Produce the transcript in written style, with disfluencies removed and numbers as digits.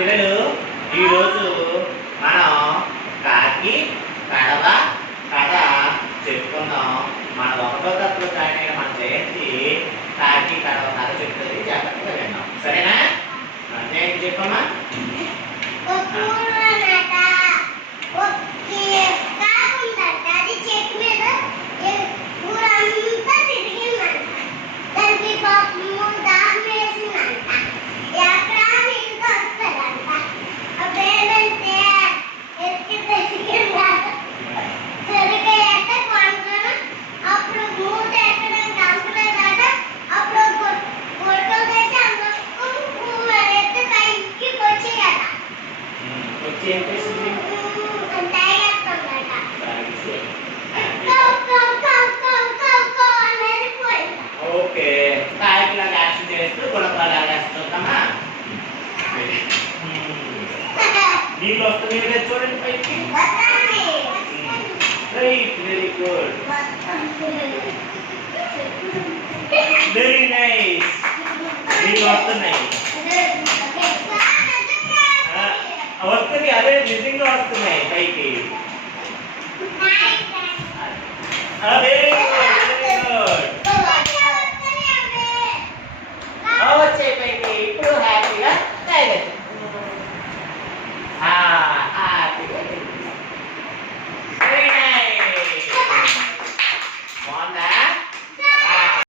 పిల్లలు ఈరోజు మనం కాకి కడవ కథ చెప్పుకుందాం. మన 1వ తరగతిలో జాయిన్ అయిన మన జయంతి కాకి కడవ కథ చెప్తుంది, జాగ్రత్తగా విన్నాం. సరేనా? జయంతి చెప్పమ్మా. ఓకే, కాయకులాగా యాక్షన్ చేస్తూ గుణపాలు వేస్తుందమ్మా. నీళ్ళు వస్తుంది చూడండి పైకి. Right, very good, very nice. నీళ్ళు వస్తున్నాయి, వస్తుంది. అదే నిజంగా వస్తున్నాయి పైకి. అదే